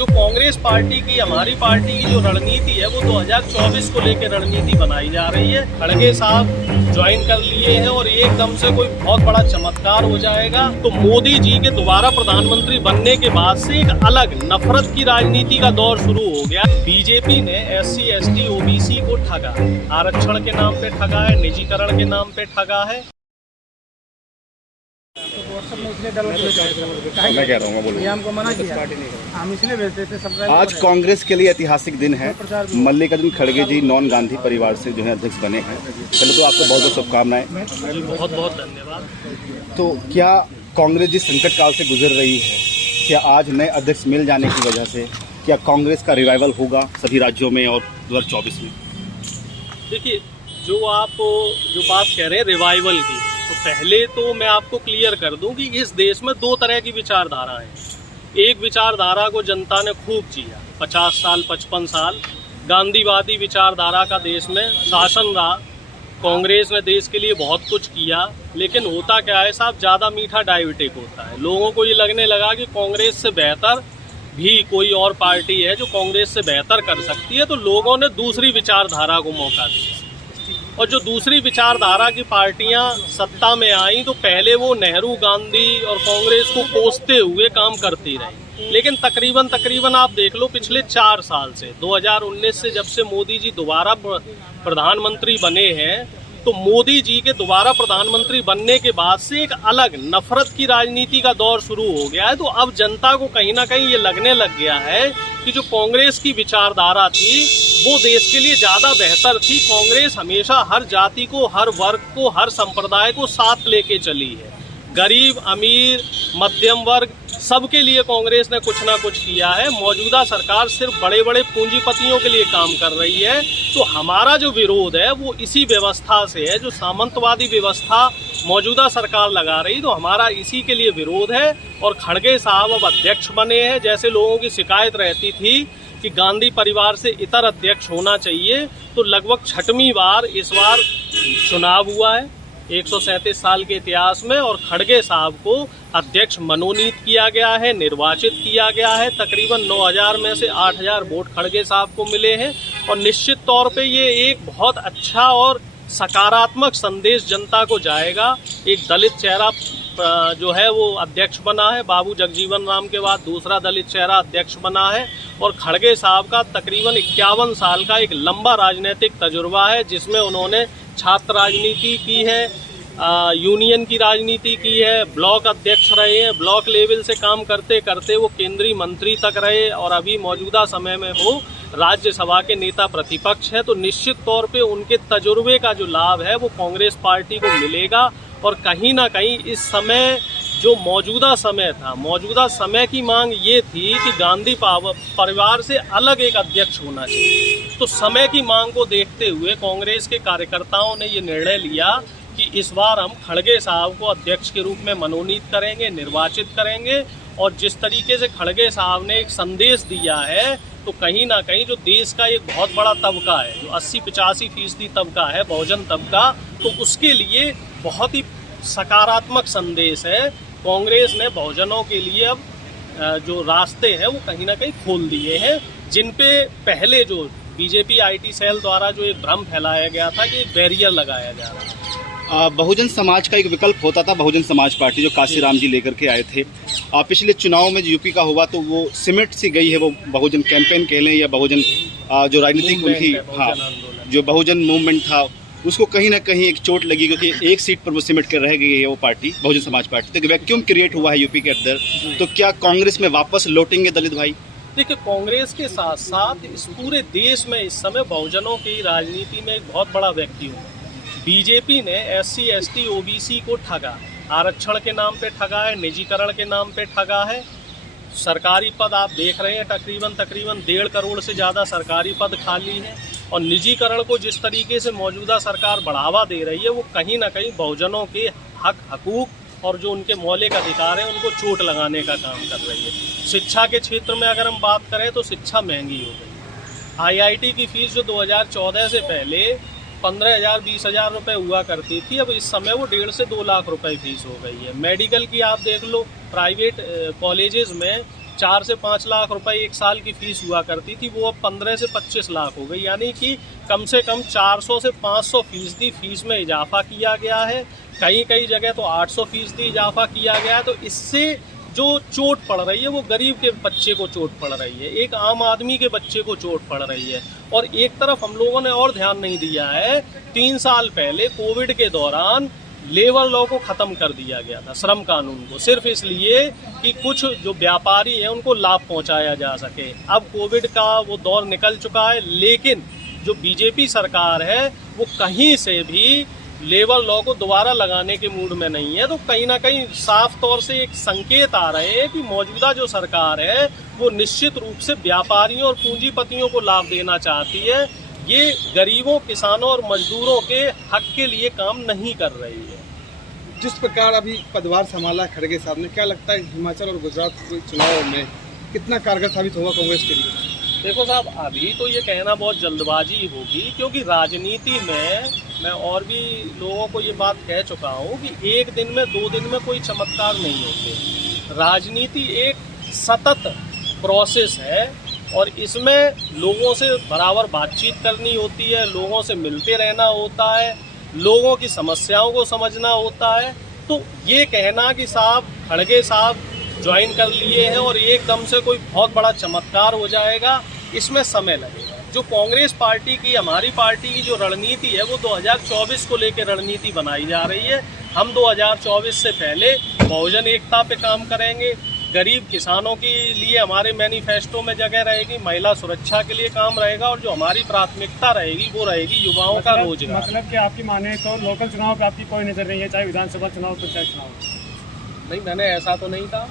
जो कांग्रेस पार्टी की, हमारी पार्टी की जो रणनीति है वो 2024 को लेकर रणनीति बनाई जा रही है। खड़गे साहब ज्वाइन कर लिए हैं और एकदम से कोई बहुत बड़ा चमत्कार हो जाएगा। तो मोदी जी के दोबारा प्रधानमंत्री बनने के बाद से एक अलग नफरत की राजनीति का दौर शुरू हो गया। बीजेपी ने SC ST OBC को ठगा, आरक्षण के नाम पे ठगा है, निजीकरण के नाम पे ठगा है। मैं कह रहा हूँ बोलो। हमको मना किया, हम इसलिए भेजते थे। आज कांग्रेस के लिए ऐतिहासिक दिन है। मल्लिकार्जुन खड़गे जी नॉन गांधी परिवार से जो है अध्यक्ष बने हैं। पहले तो आपको बहुत बहुत शुभकामनाएं। बहुत बहुत धन्यवाद। तो क्या कांग्रेस जिस संकट काल से गुजर रही है, क्या आज नए अध्यक्ष मिल जाने की वजह से क्या कांग्रेस का रिवाइवल होगा सभी राज्यों में और 2024 में? देखिए, जो बात कह रहे हैं रिवाइवल की, तो पहले तो मैं आपको क्लियर कर दूं कि इस देश में दो तरह की विचारधारा है। एक विचारधारा को जनता ने खूब जिया, 50 साल 55 साल गांधीवादी विचारधारा का देश में शासन रहा। कांग्रेस ने देश के लिए बहुत कुछ किया, लेकिन होता क्या है साहब, ज़्यादा मीठा डायबिटिक होता है। लोगों को ये लगने लगा कि कांग्रेस से बेहतर भी कोई और पार्टी है जो कांग्रेस से बेहतर कर सकती है, तो लोगों ने दूसरी विचारधारा को मौका दिया। और जो दूसरी विचारधारा की पार्टियां सत्ता में आई, तो पहले वो नेहरू, गांधी और कांग्रेस को कोसते हुए काम करती रही। लेकिन तकरीबन आप देख लो, पिछले 4 साल से 2019 से जब से मोदी जी दोबारा प्रधानमंत्री बने हैं, तो मोदी जी के दोबारा प्रधानमंत्री बनने के बाद से एक अलग नफरत की राजनीति का दौर शुरू हो गया है। तो अब जनता को कहीं ना कहीं ये लगने लग गया है कि जो कांग्रेस की विचारधारा थी वो देश के लिए ज़्यादा बेहतर थी। कांग्रेस हमेशा हर जाति को, हर वर्ग को, हर संप्रदाय को साथ लेके चली है। गरीब, अमीर, मध्यम वर्ग सबके लिए कांग्रेस ने कुछ ना कुछ किया है। मौजूदा सरकार सिर्फ बड़े बड़े पूंजीपतियों के लिए काम कर रही है। तो हमारा जो विरोध है वो इसी व्यवस्था से है, जो सामंतवादी व्यवस्था मौजूदा सरकार लगा रही, तो हमारा इसी के लिए विरोध है। और खड़गे साहब अब अध्यक्ष बने हैं। जैसे लोगों की शिकायत रहती थी कि गांधी परिवार से इतर अध्यक्ष होना चाहिए, तो लगभग 6वीं बार इस बार चुनाव हुआ है 137 साल के इतिहास में, और खड़गे साहब को अध्यक्ष मनोनीत किया गया है, निर्वाचित किया गया है। तकरीबन 9000 में से 8000 वोट खड़गे साहब को मिले हैं। और निश्चित तौर पे ये एक बहुत अच्छा और सकारात्मक संदेश जनता को जाएगा। एक दलित चेहरा जो है वो अध्यक्ष बना है, बाबू जगजीवन राम के बाद दूसरा दलित चेहरा अध्यक्ष बना है। और खड़गे साहब का तकरीबन 51 साल का एक लंबा राजनीतिक तजुर्बा है, जिसमें उन्होंने छात्र राजनीति की है, यूनियन की राजनीति की है, ब्लॉक अध्यक्ष रहे हैं, ब्लॉक लेवल से काम करते करते वो केंद्रीय मंत्री तक रहे, और अभी मौजूदा समय में वो राज्यसभा के नेता प्रतिपक्ष है। तो निश्चित तौर पे उनके तजुर्बे का जो लाभ है वो कांग्रेस पार्टी को मिलेगा। और कहीं ना कहीं इस समय जो मौजूदा समय था, मौजूदा समय की मांग ये थी कि गांधी परिवार से अलग एक अध्यक्ष होना चाहिए। तो समय की मांग को देखते हुए कांग्रेस के कार्यकर्ताओं ने ये निर्णय लिया कि इस बार हम खड़गे साहब को अध्यक्ष के रूप में मनोनीत करेंगे, निर्वाचित करेंगे। और जिस तरीके से खड़गे साहब ने एक संदेश दिया है, तो कहीं ना कहीं जो देश का एक बहुत बड़ा तबका है, जो 80-85% तबका है, बहुजन तबका, तो उसके लिए बहुत ही सकारात्मक संदेश है। कांग्रेस ने बहुजनों के लिए अब जो रास्ते हैं वो कहीं ना कहीं खोल दिए हैं, जिन पे पहले जो बीजेपी IT सेल द्वारा जो एक भ्रम फैलाया गया था कि बैरियर लगाया जा रहा है। बहुजन समाज का एक विकल्प होता था, बहुजन समाज पार्टी जो काशीराम जी लेकर के आए थे। पिछले चुनाव में जो यूपी का हुआ, तो वो सिमट सी गई है, वो बहुजन कैंपेन कह लें या बहुजन जो राजनीतिक उनकी, हाँ, जो बहुजन मूवमेंट था, उसको कहीं ना कहीं एक चोट लगी, क्योंकि एक सीट पर वो सिमट कर रह गई है वो पार्टी, बहुजन समाज पार्टी। तो वैक्यूम क्रिएट हुआ है यूपी के अंदर, तो क्या कांग्रेस में वापस लौटेंगे दलित भाई? देखिए, कांग्रेस के साथ साथ इस पूरे देश में इस समय बहुजनों की राजनीति में एक बहुत बड़ा वैक्यूम है। बीजेपी ने SC ST OBC को ठगा, आरक्षण के नाम पे ठगा है, निजीकरण के नाम पे ठगा है। सरकारी पद आप देख रहे हैं, तकरीबन 1.5 करोड़ से ज़्यादा सरकारी पद खाली हैं। और निजीकरण को जिस तरीके से मौजूदा सरकार बढ़ावा दे रही है, वो कहीं ना कहीं बहुजनों के हकूक और जो उनके मौलिक अधिकार हैं उनको चोट लगाने का काम कर रही है। शिक्षा के क्षेत्र में अगर हम बात करें तो शिक्षा महंगी हो गई। IIT की फीस जो 2014 से पहले 15,000-20,000 रुपये हुआ करती थी, अब इस समय वो 1.5 से 2 लाख रुपए फीस हो गई है। मेडिकल की आप देख लो, प्राइवेट कॉलेजेस में 4 से 5 लाख रुपए एक साल की फीस हुआ करती थी, वो अब 15 से 25 लाख हो गई, यानी कि कम से कम 400 से 500% फीस में इजाफा किया गया है। कई जगह तो 800% इजाफा किया गया है। तो इससे जो चोट पड़ रही है वो गरीब के बच्चे को चोट पड़ रही है, एक आम आदमी के बच्चे को चोट पड़ रही है। और एक तरफ हम लोगों ने और ध्यान नहीं दिया है, 3 साल पहले कोविड के दौरान लेबर लॉ को खत्म कर दिया गया था, श्रम कानून को, सिर्फ इसलिए कि कुछ जो व्यापारी हैं उनको लाभ पहुंचाया जा सके। अब कोविड का वो दौर निकल चुका है, लेकिन जो बीजेपी सरकार है वो कहीं से भी लेबर लॉ को दोबारा लगाने के मूड में नहीं है। तो कहीं ना कहीं साफ तौर से एक संकेत आ रहे हैं कि मौजूदा जो सरकार है वो निश्चित रूप से व्यापारियों और पूंजीपतियों को लाभ देना चाहती है। ये गरीबों, किसानों और मजदूरों के हक के लिए काम नहीं कर रही है। जिस प्रकार अभी पदभार संभाला खड़गे साहब ने, क्या लगता है हिमाचल और गुजरात के चुनाव में कितना कारगर साबित होगा कांग्रेस के लिए? देखो साहब, अभी तो ये कहना बहुत जल्दबाजी होगी, क्योंकि राजनीति में मैं और भी लोगों को ये बात कह चुका हूँ कि एक दिन में 2 दिन में कोई चमत्कार नहीं होते। राजनीति एक सतत प्रोसेस है और इसमें लोगों से बराबर बातचीत करनी होती है, लोगों से मिलते रहना होता है, लोगों की समस्याओं को समझना होता है। तो ये कहना कि साहब खड़गे साहब ज्वाइन कर लिए हैं और एकदम से कोई बहुत बड़ा चमत्कार हो जाएगा, इसमें समय लगेगा। जो कांग्रेस पार्टी की, हमारी पार्टी की जो रणनीति है वो 2024 को लेकर रणनीति बनाई जा रही है। हम 2024 से पहले बहुजन एकता पे काम करेंगे, गरीब किसानों के लिए हमारे मैनिफेस्टो में जगह रहेगी, महिला सुरक्षा के लिए काम रहेगा और जो हमारी प्राथमिकता रहेगी वो रहेगी युवाओं का रोजगार। मतलब कि आपकी माने तो लोकल चुनाव पे आपकी कोई नजर नहीं है, चाहे विधानसभा चुनाव, पंचायत चुनाव? नहीं, मैंने ऐसा तो नहीं कहा।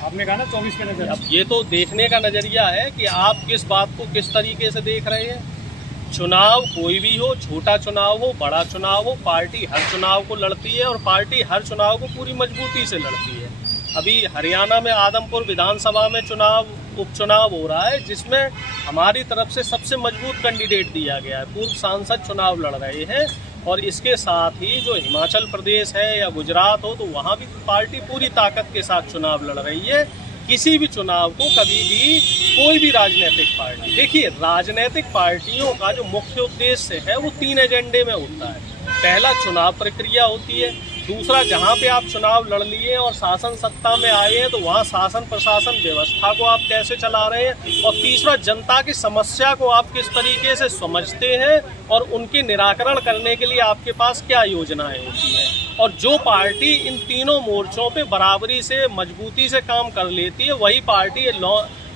आपने कहा ना 24 पे नजर। अब ये तो देखने का नजरिया है कि आप किस बात को किस तरीके से देख रहे हैं। चुनाव कोई भी हो, छोटा चुनाव हो, बड़ा चुनाव हो, पार्टी हर चुनाव को लड़ती है और पार्टी हर चुनाव को पूरी मजबूती से लड़ती है। अभी हरियाणा में आदमपुर विधानसभा में उपचुनाव हो रहा है, जिसमें हमारी तरफ से सबसे मजबूत कैंडिडेट दिया गया है, पूर्व सांसद चुनाव लड़ रहे हैं। और इसके साथ ही जो हिमाचल प्रदेश है या गुजरात हो, तो वहाँ भी पार्टी पूरी ताकत के साथ चुनाव लड़ रही है। किसी भी चुनाव को कभी भी कोई भी राजनीतिक पार्टी, देखिए राजनीतिक पार्टियों का जो मुख्य उद्देश्य है वो 3 एजेंडे में होता है। पहला चुनाव प्रक्रिया होती है, दूसरा जहाँ पे आप चुनाव लड़ लिए और शासन सत्ता में आए हैं तो वहाँ शासन प्रशासन व्यवस्था को आप कैसे चला रहे हैं, और तीसरा जनता की समस्या को आप किस तरीके से समझते हैं और उनके निराकरण करने के लिए आपके पास क्या योजनाएं होती हैं। और जो पार्टी इन तीनों मोर्चों पे बराबरी से, मजबूती से काम कर लेती है, वही पार्टी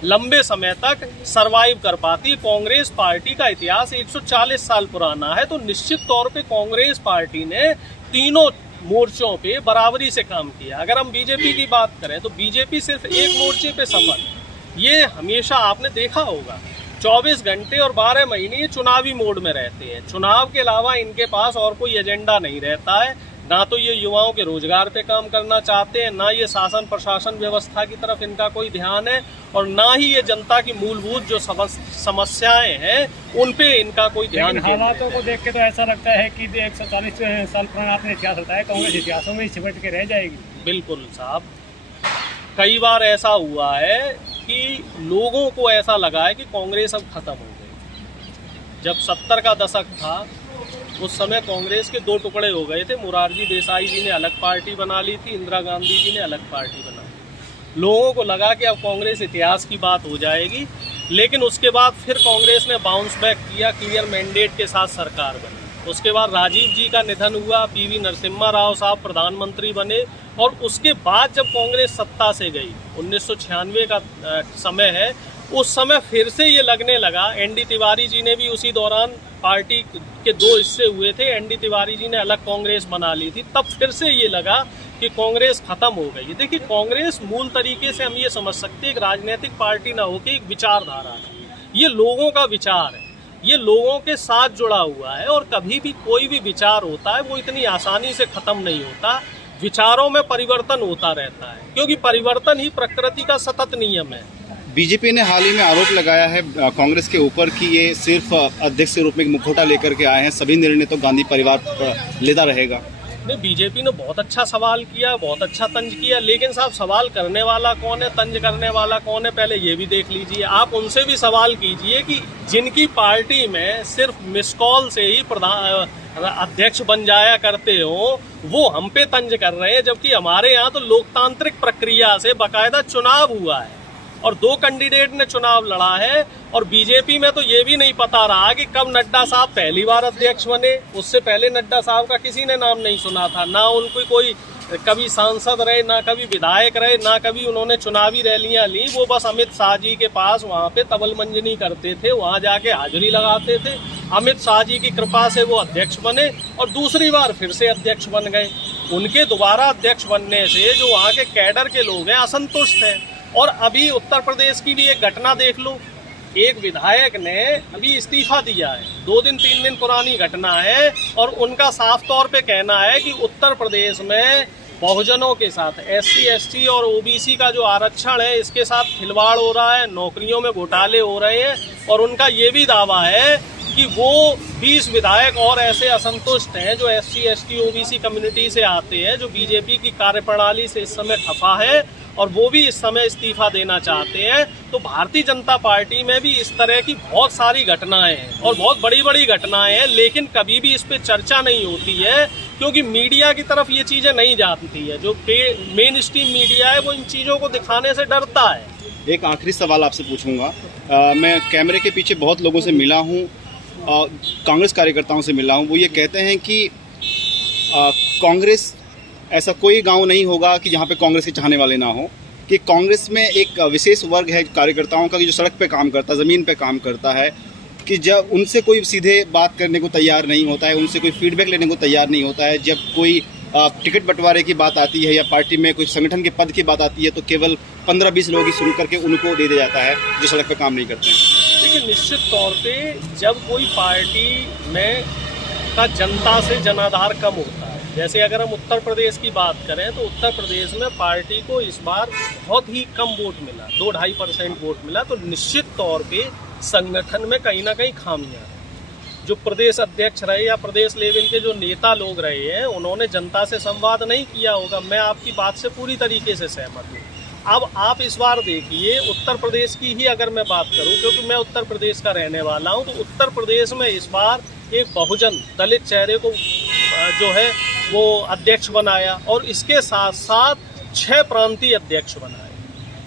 लंबे समय तक सरवाइव कर पाती है। कांग्रेस पार्टी का इतिहास 140 साल पुराना है, तो निश्चित तौर पे कांग्रेस पार्टी ने तीनों मोर्चों पे बराबरी से काम किया। अगर हम बीजेपी की बात करें तो बीजेपी सिर्फ एक मोर्चे पे सफल है। ये हमेशा आपने देखा होगा, 24 घंटे और 12 महीने ये चुनावी मोड में रहते हैं। चुनाव के अलावा इनके पास और कोई एजेंडा नहीं रहता है। ना तो ये युवाओं के रोजगार पे काम करना चाहते हैं, ना ये शासन प्रशासन व्यवस्था की तरफ इनका कोई ध्यान है, और ना ही ये जनता की मूलभूत जो समस्याएं हैं उन पे इनका कोई ध्यान। हालातों को देख के तो ऐसा लगता है कि 140 साल पुराना आपने इतिहास होता है, कांग्रेस इतिहासों में ही सिमट के रह जाएगी। बिल्कुल साहब, कई बार ऐसा हुआ है कि लोगों को ऐसा लगा है कि कांग्रेस अब खत्म हो गई। जब 70 का दशक था उस समय कांग्रेस के 2 टुकड़े हो गए थे। मोरारजी देसाई जी ने अलग पार्टी बना ली थी, इंदिरा गांधी जी ने अलग पार्टी बना ली। लोगों को लगा कि अब कांग्रेस इतिहास की बात हो जाएगी, लेकिन उसके बाद फिर कांग्रेस ने बाउंस बैक किया, क्लियर मैंडेट के साथ सरकार बनी। उसके बाद राजीव जी का निधन हुआ, पीवी नरसिम्हा राव साहब प्रधानमंत्री बने, और उसके बाद जब कांग्रेस सत्ता से गई, 1996 का समय है, उस समय फिर से ये लगने लगा। एनडी तिवारी जी ने भी उसी दौरान, पार्टी के 2 हिस्से हुए थे, एनडी तिवारी जी ने अलग कांग्रेस बना ली थी, तब फिर से ये लगा कि कांग्रेस खत्म हो गई। देखिए, कांग्रेस मूल तरीके से हम ये समझ सकते हैं एक राजनीतिक पार्टी ना होकर एक विचारधारा है। ये लोगों का विचार है, ये लोगों के साथ जुड़ा हुआ है, और कभी भी कोई भी विचार होता है वो इतनी आसानी से खत्म नहीं होता। विचारों में परिवर्तन होता रहता है, क्योंकि परिवर्तन ही प्रकृति का सतत नियम है। बीजेपी ने हाल ही में आरोप लगाया है कांग्रेस के ऊपर कि ये सिर्फ अध्यक्ष के रूप में एक मुखौटा लेकर के आए हैं, सभी निर्णय तो गांधी परिवार लेता रहेगा। नहीं, बीजेपी ने बहुत अच्छा सवाल किया, बहुत अच्छा तंज किया, लेकिन साहब सवाल करने वाला कौन है, तंज करने वाला कौन है, पहले ये भी देख लीजिए। आप उनसे भी सवाल कीजिए कि जिनकी पार्टी में सिर्फ मिस कॉल से ही प्रधान अध्यक्ष बन जाया करते हो, वो हम पे तंज कर रहे हैं, जबकि हमारे यहाँ तो लोकतांत्रिक प्रक्रिया से बाकायदा चुनाव हुआ है और 2 कैंडिडेट ने चुनाव लड़ा है। और बीजेपी में तो ये भी नहीं पता रहा कि कब नड्डा साहब पहली बार अध्यक्ष बने। उससे पहले नड्डा साहब का किसी ने नाम नहीं सुना था, ना उनको कोई कभी सांसद रहे, ना कभी विधायक रहे, ना कभी उन्होंने चुनावी रैलियां ली। वो बस अमित शाह जी के पास वहाँ पे तबल मंजनी करते थे, वहाँ जाके हाजिरी लगाते थे। अमित शाह जी की कृपा से वो अध्यक्ष बने और दूसरी बार फिर से अध्यक्ष बन गए। उनके दोबारा अध्यक्ष बनने से जो वहाँ के कैडर के लोग हैं असंतुष्ट हैं। और अभी उत्तर प्रदेश की भी एक घटना देख लो, एक विधायक ने अभी इस्तीफा दिया है, 2 दिन 3 दिन पुरानी घटना है, और उनका साफ तौर पे कहना है कि उत्तर प्रदेश में बहुजनों के साथ SC ST और OBC का जो आरक्षण है इसके साथ खिलवाड़ हो रहा है, नौकरियों में घोटाले हो रहे हैं। और उनका ये भी दावा है कि वो 20 विधायक और ऐसे असंतुष्ट हैं जो SC ST OBC कम्युनिटी से आते हैं, जो बीजेपी की कार्यप्रणाली से इस समय खफा है और वो भी इस समय इस्तीफा देना चाहते हैं। तो भारतीय जनता पार्टी में भी इस तरह की बहुत सारी घटनाएं हैं और बहुत बड़ी बड़ी घटनाएं हैं, लेकिन कभी भी इस पे चर्चा नहीं होती है क्योंकि मीडिया की तरफ ये चीजें नहीं जाती है। जो मेन स्ट्रीम मीडिया है वो इन चीजों को दिखाने से डरता है। एक आखिरी सवाल आपसे पूछूंगा। मैं कैमरे के पीछे बहुत लोगों से मिला हूँ, कांग्रेस कार्यकर्ताओं से मिला हूँ। वो ये कहते हैं कि कांग्रेस, ऐसा कोई गांव नहीं होगा कि जहां पे कांग्रेस के चाहने वाले ना हो, कि कांग्रेस में एक विशेष वर्ग है कार्यकर्ताओं का कि जो सड़क पे काम करता है, ज़मीन पे काम करता है, कि जब उनसे कोई सीधे बात करने को तैयार नहीं होता है, उनसे कोई फीडबैक लेने को तैयार नहीं होता है। जब कोई टिकट बंटवारे की बात आती है या पार्टी में कोई संगठन के पद की बात आती है तो केवल 15-20 लोग ही सुन करके उनको दे दिया जाता है जो सड़क पे काम नहीं करते हैं। देखिए, निश्चित तौर पे जब कोई पार्टी में का जनता से जनाधार कम होता है, जैसे अगर हम उत्तर प्रदेश की बात करें तो उत्तर प्रदेश में पार्टी को इस बार बहुत ही कम वोट मिला, 2-2.5% वोट मिला। तो निश्चित तौर पे संगठन में कहीं ना कहीं खामियां हैं। जो प्रदेश अध्यक्ष रहे या प्रदेश लेवल के जो नेता लोग रहे हैं, उन्होंने जनता से संवाद नहीं किया होगा। मैं आपकी बात से पूरी तरीके से सहमत हूँ। अब आप इस बार देखिए, उत्तर प्रदेश की ही अगर मैं बात करूं, क्योंकि मैं उत्तर प्रदेश का रहने वाला हूं, तो उत्तर प्रदेश में इस बार एक बहुजन दलित चेहरे को जो है वो अध्यक्ष बनाया और इसके साथ साथ 6 प्रांतीय अध्यक्ष बनाए।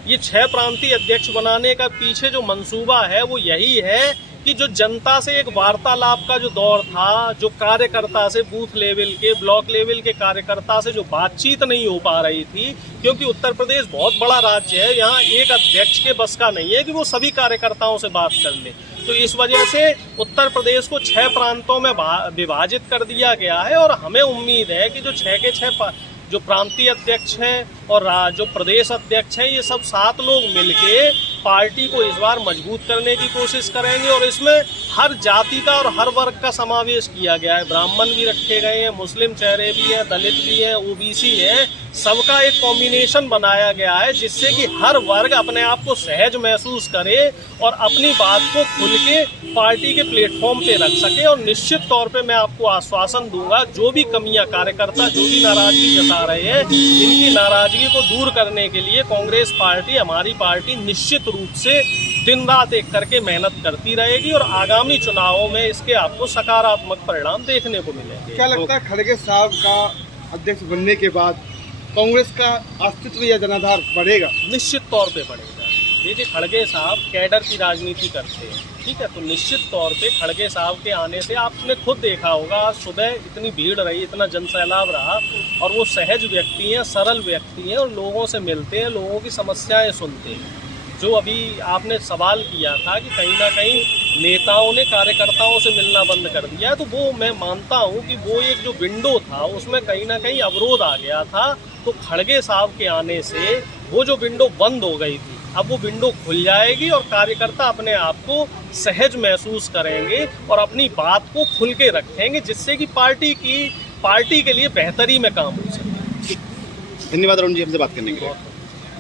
ये 6 प्रांतीय अध्यक्ष बनाने का पीछे जो मंसूबा है वो यही है कि जो जनता से एक वार्तालाप का जो दौर था, जो कार्यकर्ता से बूथ लेवल के, ब्लॉक लेवल के कार्यकर्ता से जो बातचीत नहीं हो पा रही थी, क्योंकि उत्तर प्रदेश बहुत बड़ा राज्य है, यहाँ एक अध्यक्ष के बस का नहीं है कि वो सभी कार्यकर्ताओं से बात कर ले। तो इस वजह से उत्तर प्रदेश को 6 प्रांतों में विभाजित कर दिया गया है और हमें उम्मीद है कि जो 6 के 6 जो प्रांतीय अध्यक्ष हैं और जो प्रदेश अध्यक्ष हैं, ये सब 7 लोग मिलके पार्टी को इस बार मजबूत करने की कोशिश करेंगे। और इसमें हर जाति का और हर वर्ग का समावेश किया गया है। ब्राह्मण भी रखे गए हैं, मुस्लिम चेहरे भी हैं, दलित भी हैं, OBC है, सबका एक कॉम्बिनेशन बनाया गया है जिससे कि हर वर्ग अपने आप को सहज महसूस करे और अपनी बात को खुल के पार्टी के प्लेटफॉर्म पे रख सके। और निश्चित तौर पे मैं आपको आश्वासन दूंगा, जो भी कमियां कार्यकर्ता जो भी नाराजगी जता रहे हैं, इनकी नाराजगी को दूर करने के लिए कांग्रेस पार्टी, हमारी पार्टी निश्चित रूप से दिन रात एक करके मेहनत करती रहेगी और आगामी चुनावों में इसके आपको सकारात्मक परिणाम देखने को मिलेंगे। क्या लगता है खड़गे साहब का अध्यक्ष बनने के बाद कांग्रेस का अस्तित्व या जनाधार बढ़ेगा? निश्चित तौर पे बढ़ेगा। देखिए, खड़गे साहब कैडर की राजनीति करते हैं, ठीक है, तो निश्चित तौर पे खड़गे साहब के आने से आपने खुद देखा होगा, आज सुबह इतनी भीड़ रही, इतना जनसैलाब रहा और वो सहज व्यक्ति हैं, सरल व्यक्ति हैं और लोगों से मिलते हैं, लोगों की समस्याएं सुनते हैं। जो अभी आपने सवाल किया था कि कहीं ना कहीं नेताओं ने कार्यकर्ताओं से मिलना बंद कर दिया, तो वो मैं मानता हूं कि वो एक जो विंडो था उसमें कहीं ना कहीं अवरोध आ गया था। तो खड़गे साहब के आने से वो जो विंडो बंद हो गई थी, अब वो विंडो खुल जाएगी और कार्यकर्ता अपने आप को सहज महसूस करेंगे और अपनी बात को खुल के रखेंगे, जिससे कि पार्टी के लिए बेहतरी में काम हो सके। धन्यवाद अरुण जी, हमसे बात करने के लिए।